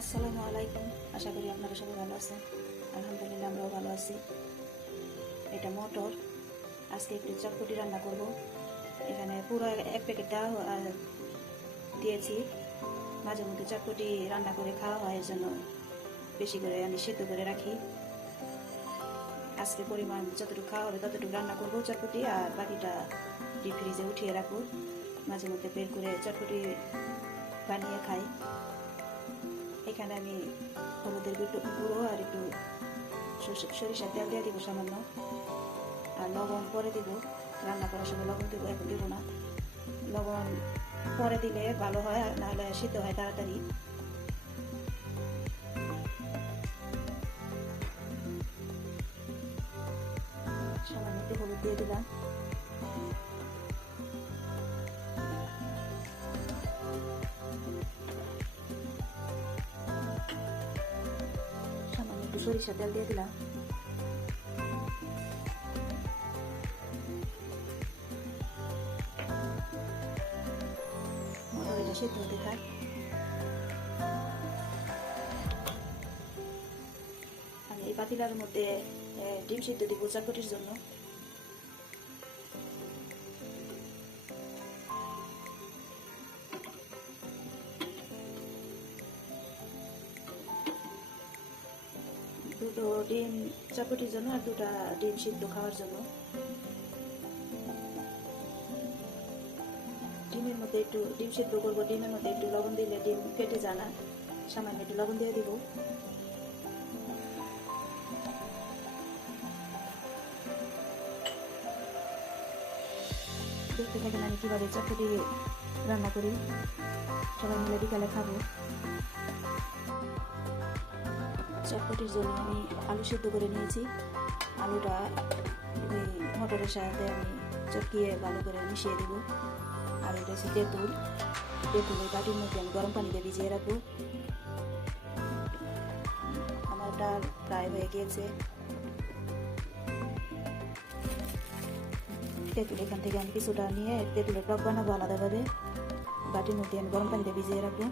আসসালামু আলাইকুম। আশা করি আপনারা সবাই ভালো আছেন। আলহামদুলিল্লাহ আমরাও ভালো আছি। এটা মটর। আজকে একটু চটপটি রান্না করব। এখানে পুরো এক প্যাকেটটা দিয়েছি। মাঝে মধ্যে চটপটি রান্না করে খাওয়া হয়, এর জন্য বেশি করে আমি সেদ্ধ করে রাখি। আজকে পরিমাণ যতটুকু খাওয়া হবে ততটুকু রান্না করব চটপটি, আর বাকিটা ডিপ ফ্রিজে উঠিয়ে রাখবো। মাঝে মধ্যে বের করে চটপটি বানিয়ে খাই। এখানে আমি হলুদের গুঁড়ো আর একটু সরিষার তেল দিয়ে দিব সামান্য, আর লবণ পরে দিব। রান্না করার সময় লবণ দেবো, এখন দেবো না। লবণ পরে দিলে ভালো হয়, নাহলে সিদ্ধ হয় তাড়াতাড়ি। সামান্য একটু হলুদ দিয়ে দিলাম। সামান্য একটু সরিষার তেল দিয়ে দিলাম। মটরটা সেদ্ধ হতে থাক। আমি এই পাতিলার মধ্যে ডিম সিদ্ধ দিব চটপটির জন্য। দুটো ডিম চটপটির জন্য আর দুটা ডিম সিদ্ধ খাওয়ার জন্য। ডিমের মধ্যে একটু ডিম সিদ্ধ করবো, ডিমের মধ্যে একটু লবণ দিলে ডিম ফেটে যায় না। সামান্য একটু লবণ দিয়ে দিব। দেখতে থাকেন আমি কিভাবে চটপটি রান্না করি, সবাই মিলে বিকালে খাবো। চটপটির জন্য আমি আলু সিদ্ধ করে নিয়েছি। আলুটা ওই মটরের সাথে আমি চটকিয়ে ভালো করে মিশিয়ে দেবো। আর এটা হচ্ছে তেঁতুল। তেঁতুল ওই বাটির মধ্যে আমি গরম পানিতে ভিজিয়ে রাখবো। আমার ডাল প্রায় হয়ে গিয়েছে। তেঁতুল এখান থেকে আমি কিছুটা নিয়ে তেঁতুলের টক বানাবো আলাদাভাবে। বাটির মধ্যে আমি গরম পানিতে ভিজিয়ে রাখবো।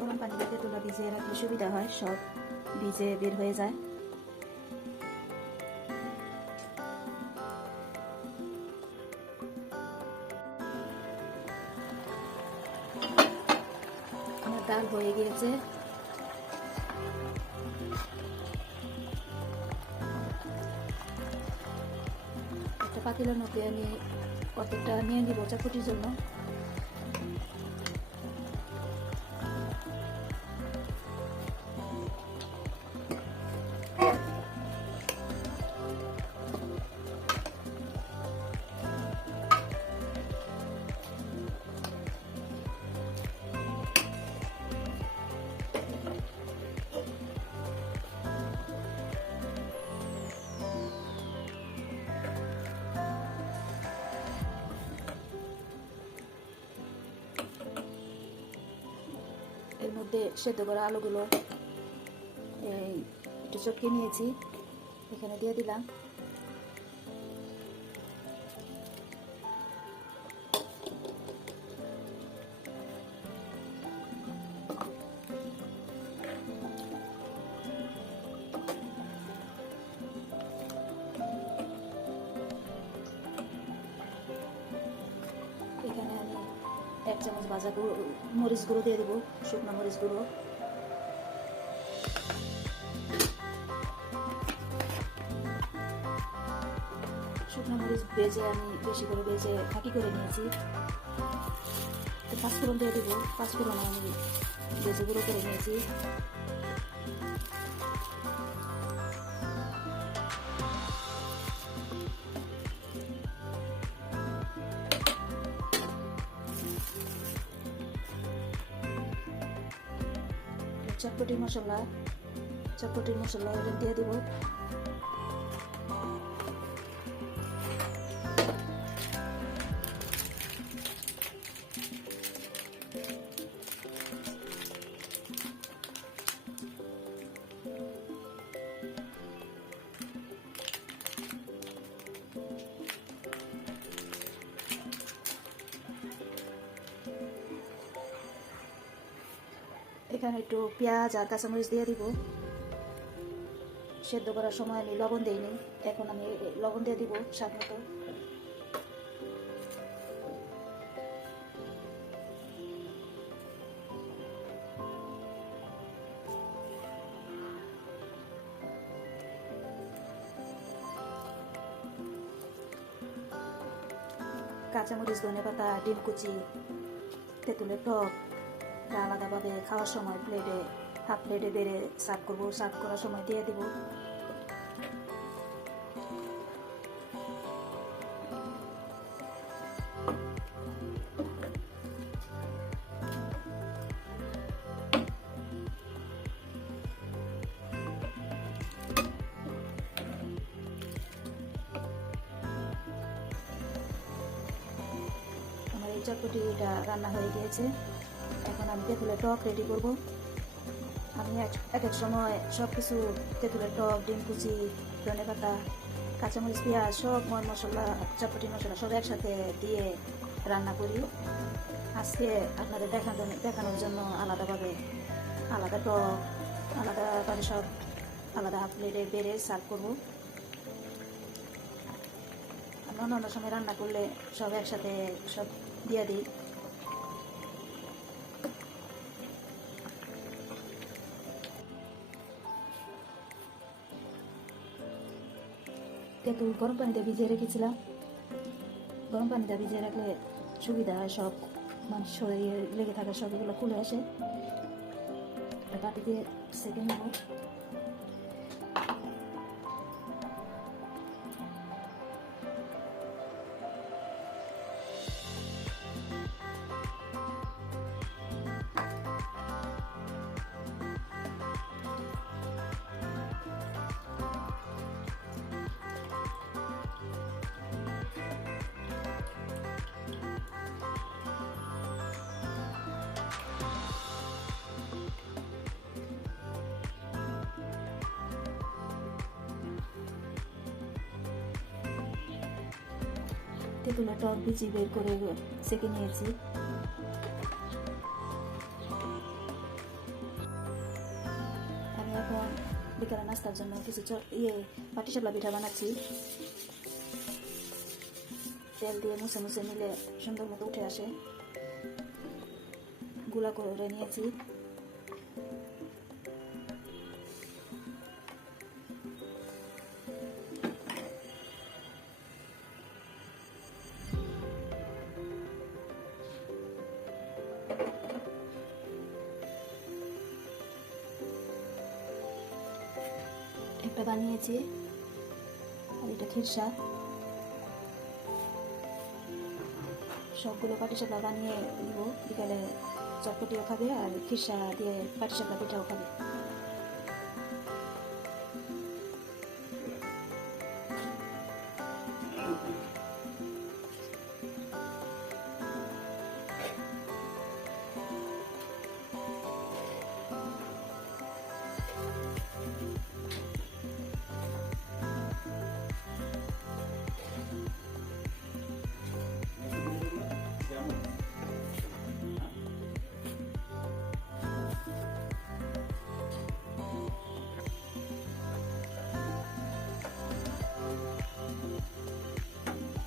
গরম পানিতে তেঁতুলটা ভিজিয়ে রাখলে সুবিধা হয়, সব ভিজে বের হয়ে যায়। আমার ডাল হয়ে গিয়েছে। একটা পাতিলার মধ্যে আমি কতটা নিয়ে নিব চটপটির জন্য। এর মধ্যে সেদ্ধ করা আলুগুলো একটু চটকে নিয়েছি, এখানে দিয়ে দিলাম। এখানে আমি 1 চামচ ভাজা মরিচ গুঁড়ো দিয়ে দেবো, শুকনো মরিচ গুঁড়ো। শুকনো মরিচ ভেজে আমি বেশি করে ভেজে ফাঁকি করে নিয়েছি। তো পাঁচফোড়ন দিয়ে দেবো। পাঁচফোড়ন আমি ভেজে গুঁড়ো করে নিয়েছি। চটপটির মশলা এটা দিয়ে দিব। এখানে একটু পেঁয়াজ আর কাঁচামরিচ দিয়ে দিব। সেদ্ধ করার সময় আমি লবণ দিইনি, এখন আমি লবণ দিয়ে দিব স্বাদ মতো। কাঁচামরিচ, ধনেপাতা, ডিম কুচি, তেঁতুলের টক আলাদাভাবে খাওয়ার সময় হাফ প্লেটে বেড়ে সার্ভ করবো। সার্ভ করার সময় দিয়ে দিব। আমার এই চটপটিটা রান্না হয়ে গিয়েছে। এখন আমি তেঁতুলের টক রেডি করব। আমি এক এক সময় সব কিছু তেঁতুলের টক, ডিম কুচি, ধনেপাতা, কাঁচামরিচ, পেঁয়াজ, সব মশলা, চটপটি মশলা সব একসাথে দিয়ে রান্না করি। আজকে আপনাদের দেখানোর জন্য আলাদাভাবে আলাদা টক, আলাদাভাবে সব আলাদা হাফ প্লেটে বেড়ে সার্ভ করবো। আমি অন্য সময় রান্না করলে সব একসাথে সব দিয়ে দিই। তেঁতুল গরম পানিতে ভিজিয়ে রেখেছিলাম। গরম পানিতে ভিজিয়ে রাখলে সুবিধা হয়, সব মানুষ শরীরে লেগে থাকা সব এগুলো খুলে আসে। বাটি দিয়ে সেঁকে নেব। তেঁতুলের টক বিচি বের করে সেঁকে নিয়েছি। আমি এখন বিকেলে নাস্তার জন্য কিছু পাটিসাপলা পিঠা বানাচ্ছি। তেল দিয়ে মুছে মুছে নিলে সুন্দর মতো উঠে আসে। গুঁড়া করে নিয়েছি। একটা বানিয়েছি, আর এটা খিরসা। সবগুলো পাটিসাপলা বানিয়ে নিব। বিকালে চটপটিও খাবে আর খিরসা দিয়ে পাটিসাপলা পিঠাও খাবে।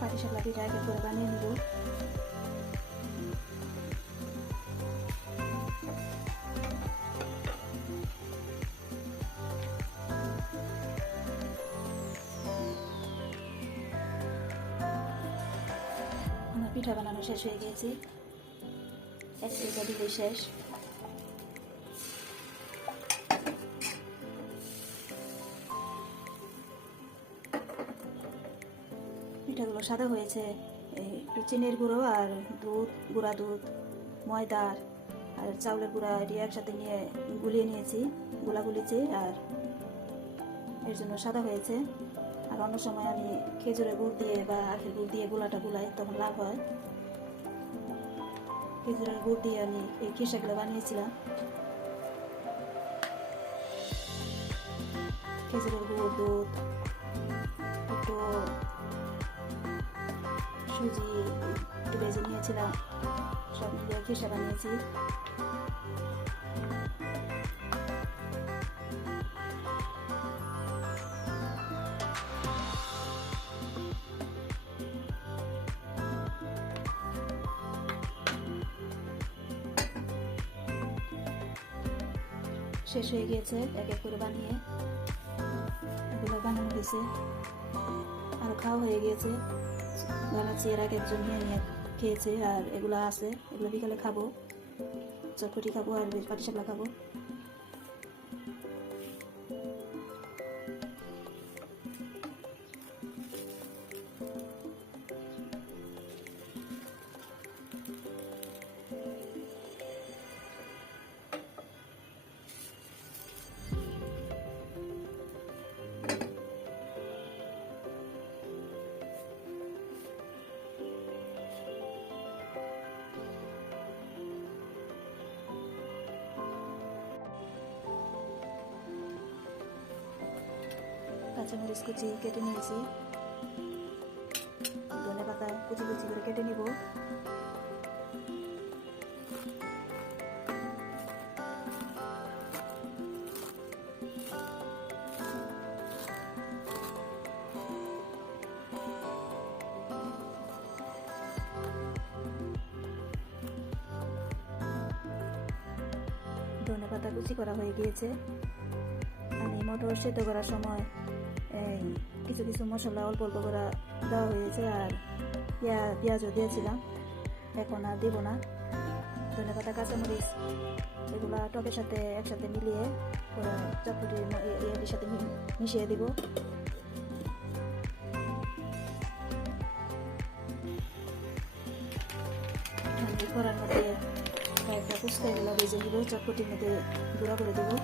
পাটিসাপলা পিঠা এক এক করে বানিয়ে নিব। আমার পিঠা বানানো শেষ হয়ে গিয়েছে। এক সিলটা দিলে শেষ। পিঠাগুলো সাদা হয়েছে। একটু চিনির গুঁড়ো আর দুধ, গুঁড়া দুধ, ময়দার আর চাউলের গুঁড়া এটি একসাথে নিয়ে গুলিয়ে নিয়েছি, গুলাগুলিছি, আর এর জন্য সাদা হয়েছে। আর অন্য সময় আমি খেজুরের গুড় দিয়ে বা আখের গুড় দিয়ে গোলাটা গুলাই, তখন লাল হয়। খেজুরের গুড় দিয়ে আমি এই খিরসাগুলো বানিয়েছিলাম। খেজুরের গুড়, দুধ, একটু সুজি একটু ভেজে নিয়েছিলাম, সব মিলিয়ে খিরসা বানিয়েছি। শেষ হয়ে গিয়েছে এক এক করে বানিয়ে, এগুলো বানানো হয়েছে, আরও খাওয়া হয়ে গিয়েছে। বানাচ্ছি, এর আগে একজন নিয়ে নিয়ে খেয়েছে, আর এগুলো আছে, এগুলো বিকালে খাবো, চটপটি খাবো আর পাটিসাপলা খাবো। কাঁচামরিচ কুচি কেটে নিয়েছি, ধনে পাতা কুচি কুচি করে কেটে নিব। ধনে পাতা কুচি করা হয়ে গিয়েছে। আমি মটর সেদ্ধ করার সময় কিছু কিছু মশলা অল্প অল্প করে দেওয়া হয়েছে, আর পেঁয়াজও দিয়েছিলাম, এখন আর দেবো না। ধনে পাতা, কাঁচামরিচ এগুলা টকের সাথে একসাথে মিলিয়ে চটপটি এর সাথে মিশিয়ে দিব। করার মধ্যে কয়েকটা ফুচকা এগুলো ভেজে নিব, চটপটির মধ্যে গুঁড়া করে দেবো।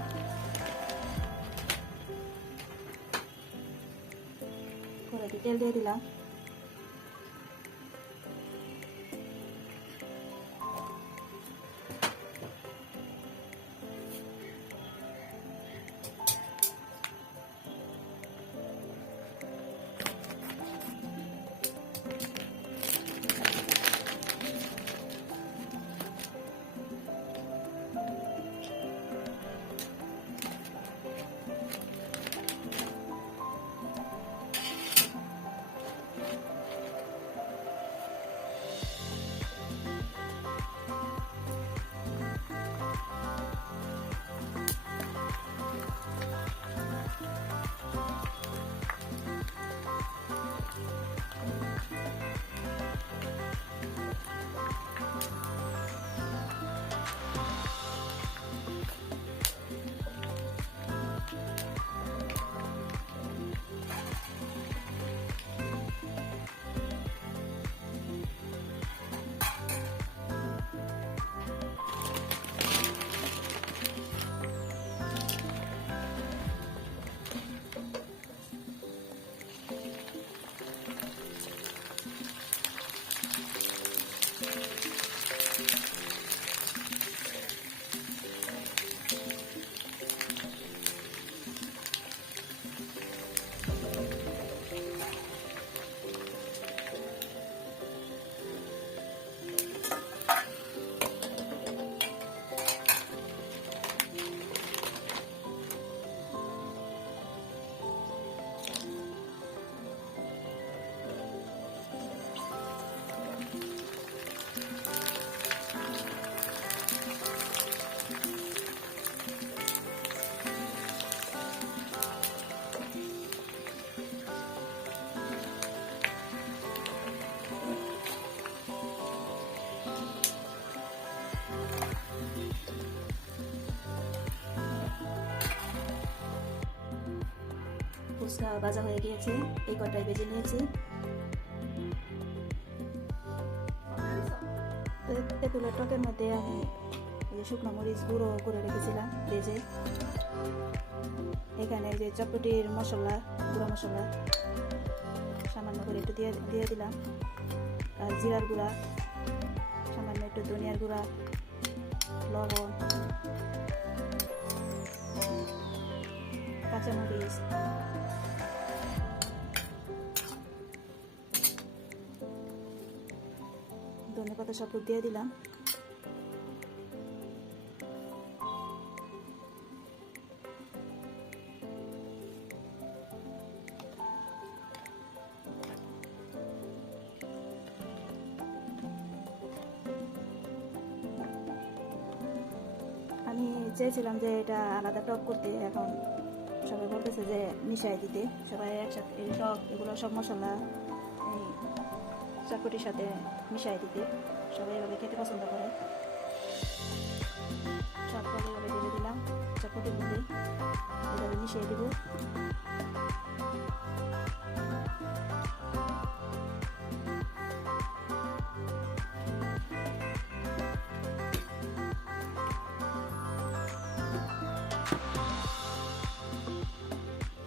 কড়াইতে তেল দিয়ে দিলাম, ফুচকা ভাজা হয়ে গিয়েছে, এই কটাই ভেজে নিয়েছি। তেঁতুলের টকের মধ্যে আমি যে শুকনো মরিচ গুঁড়ো করে রেখেছিলাম ভেজে। এখানে এই যে চটপটির মশলা, গুঁড়ো মশলা সামান্য করে একটু দিয়ে দিলাম, আর জিরার গুঁড়া, সামান্য একটু ধনিয়ার গুঁড়া, লবণ, কাঁচামরিচ, ধনেপাতা সব দিয়ে দিলাম। আমি চেয়েছিলাম যে এটা আলাদা টক করতে, এখন সবাই বলতেছে যে মিশাই দিতে, সবাই একসাথে এই টক এগুলো সব মশলা এই চটপটির সাথে মিশাই দিতে, সবাই এভাবে খেতে পছন্দ করে। সব টক এভাবে ঢেলে দিলাম চটপটির মধ্যে, এভাবে মিশিয়ে দিব।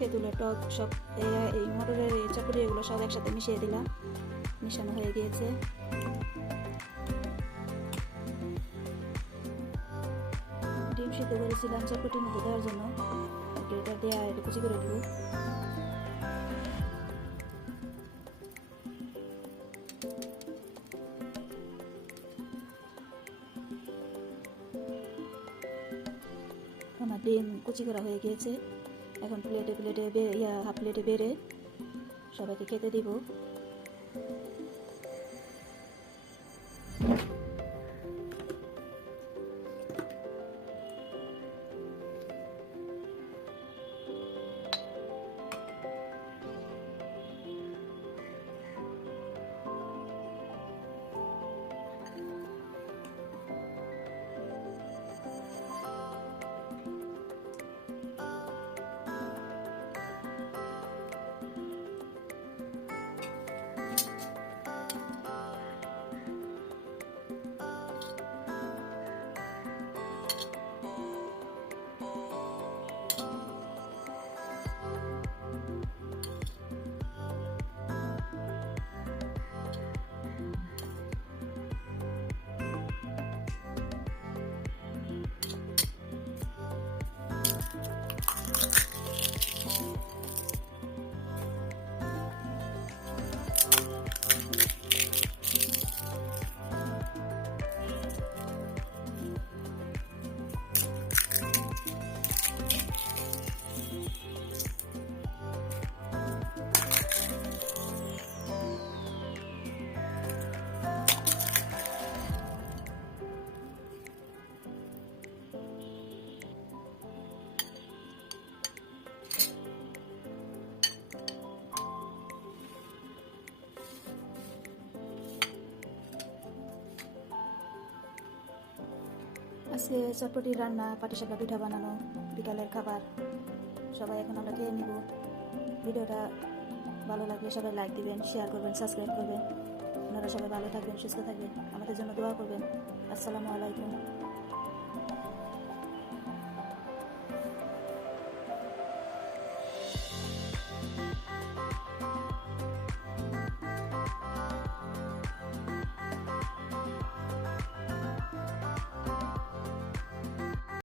তেঁতুলের টক সব এই মটরের চটপটি এগুলো সব একসাথে মিশিয়ে দিলাম, মিশানো হয়ে গিয়েছে। ডিম সিদ্ধ করেছিলাম চটপটির মধ্যে দেওয়ার জন্য, এটা দেওয়া এটা কুচি করে দেবো। আমার ডিম কুচি করা হয়ে গিয়েছে, এখন প্লেটে হাফ প্লেটে বেড়ে সবাইকে খেতে দিব। আজকে চটপটি রান্না, পাটিসাপটা পিঠা বানানো, বিকালের খাবার, সবাই এখন আমরা খেয়ে নিব। ভিডিওটা ভালো লাগলে সবাই লাইক দিবেন, শেয়ার করবেন, সাবস্ক্রাইব করবেন। আপনারা সবাই ভালো থাকবেন, সুস্থ থাকবেন, আমাদের জন্য দোয়া করবেন। আসসালামু আলাইকুম।